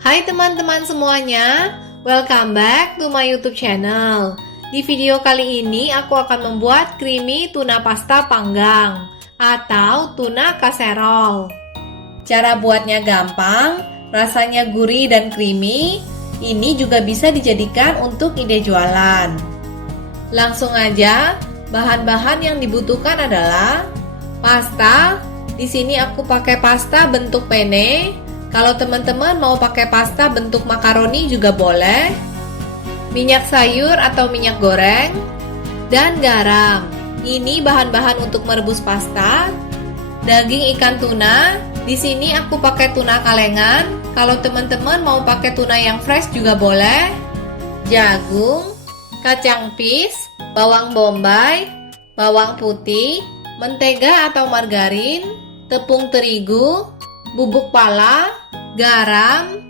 Hai teman-teman semuanya, welcome back to my YouTube channel. Di video kali ini aku akan membuat creamy tuna pasta panggang atau tuna casserole. Cara buatnya gampang, rasanya gurih dan creamy. Ini juga bisa dijadikan untuk ide jualan. Langsung aja, bahan-bahan yang dibutuhkan adalah pasta. Di sini aku pakai pasta bentuk penne. Kalau teman-teman mau pakai pasta bentuk makaroni juga boleh. Minyak sayur atau minyak goreng dan garam. Ini bahan-bahan untuk merebus pasta. Daging ikan tuna. Di sini aku pakai tuna kalengan. Kalau teman-teman mau pakai tuna yang fresh juga boleh. Jagung, kacang peas, bawang bombay, bawang putih, mentega atau margarin, tepung terigu, bubuk pala, garam,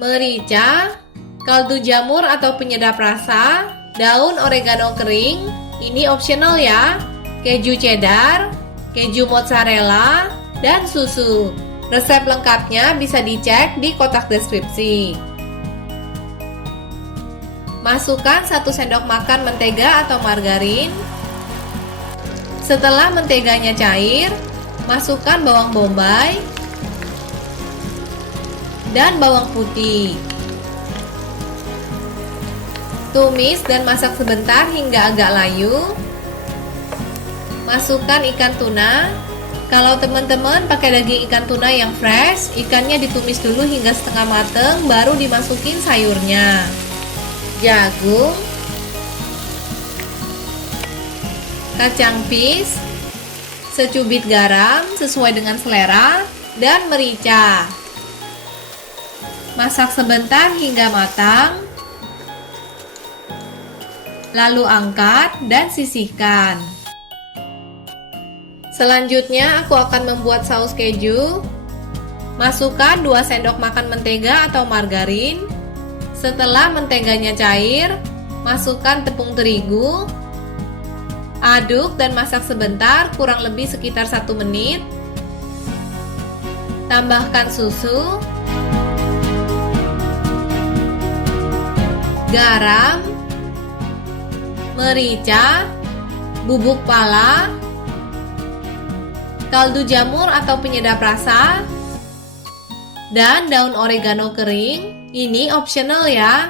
merica, kaldu jamur atau penyedap rasa, daun oregano kering, ini optional ya, keju cheddar, keju mozzarella, dan susu. Resep lengkapnya bisa dicek di kotak deskripsi. Masukkan 1 sendok makan mentega atau margarin. Setelah menteganya cair, masukkan bawang bombay dan bawang putih. Tumis dan masak sebentar hingga agak layu. Masukkan ikan tuna. Kalau teman-teman pakai daging ikan tuna yang fresh, ikannya ditumis dulu hingga setengah mateng, baru dimasukin sayurnya. Jagung, kacang peas, secubit garam sesuai dengan selera, dan merica. Masak sebentar hingga matang. Lalu angkat dan sisihkan. Selanjutnya aku akan membuat saus keju. Masukkan 2 sendok makan mentega atau margarin. Setelah menteganya cair, masukkan tepung terigu. Aduk dan masak sebentar, kurang lebih sekitar 1 menit. Tambahkan susu, garam, merica, bubuk pala, kaldu jamur atau penyedap rasa, dan daun oregano kering. Ini optional ya.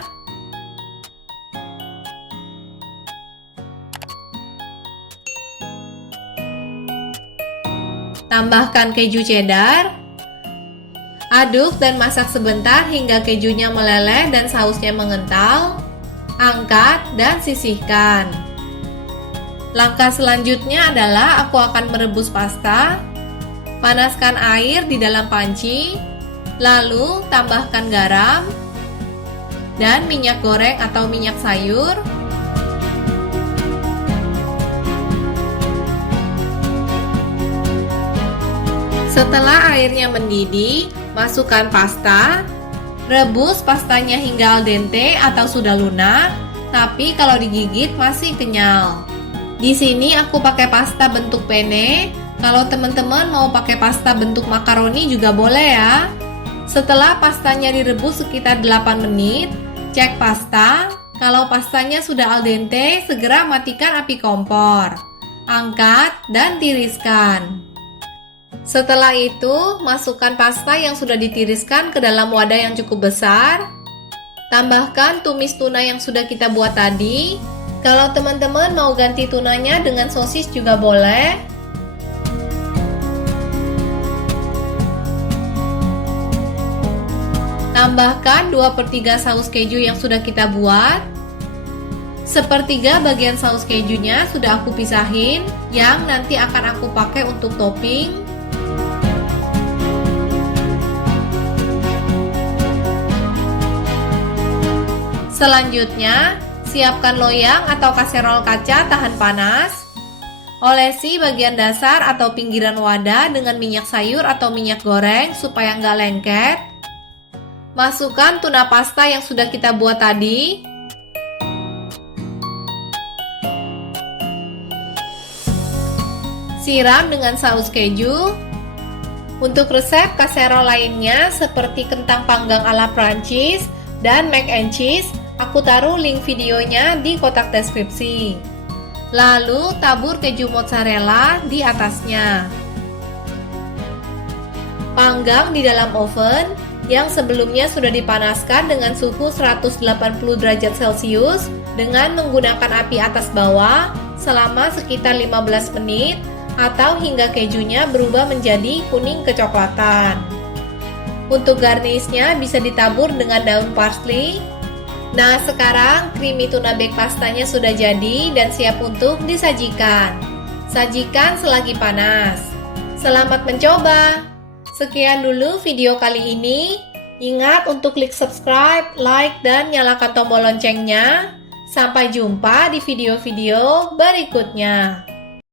Tambahkan keju cheddar. Aduk dan masak sebentar hingga kejunya meleleh dan sausnya mengental. Angkat dan sisihkan. Langkah selanjutnya adalah aku akan merebus pasta. Panaskan air di dalam panci, lalu tambahkan garam dan minyak goreng atau minyak sayur. Setelah airnya mendidih, masukkan pasta. Rebus pastanya hingga al dente atau sudah lunak, tapi kalau digigit masih kenyal. Di sini aku pakai pasta bentuk penne. Kalau teman-teman mau pakai pasta bentuk makaroni juga boleh ya. Setelah pastanya direbus sekitar 8 menit, cek pasta. Kalau pastanya sudah al dente, segera matikan api kompor. Angkat dan tiriskan. Setelah itu, masukkan pasta yang sudah ditiriskan ke dalam wadah yang cukup besar. Tambahkan tumis tuna yang sudah kita buat tadi. Kalau teman-teman mau ganti tunanya dengan sosis juga boleh. Tambahkan 2/3 saus keju yang sudah kita buat. 1/3 bagian saus kejunya sudah aku pisahin, yang nanti akan aku pakai untuk topping. Selanjutnya, siapkan loyang atau kaserol kaca tahan panas. Olesi bagian dasar atau pinggiran wadah dengan minyak sayur atau minyak goreng supaya nggak lengket. Masukkan tuna pasta yang sudah kita buat tadi. Siram dengan saus keju. Untuk resep casserole lainnya seperti kentang panggang ala Prancis dan mac and cheese, aku taruh link videonya di kotak deskripsi. Lalu tabur keju mozzarella di atasnya. Panggang di dalam oven yang sebelumnya sudah dipanaskan dengan suhu 180 derajat Celcius dengan menggunakan api atas bawah selama sekitar 15 menit atau hingga kejunya berubah menjadi kuning kecoklatan. Untuk garnishnya bisa ditabur dengan daun parsley. Nah, sekarang creamy tuna bake pastanya sudah jadi dan siap untuk disajikan. Sajikan selagi panas. Selamat mencoba! Sekian dulu video kali ini. Ingat untuk klik subscribe, like, dan nyalakan tombol loncengnya. Sampai jumpa di video-video berikutnya.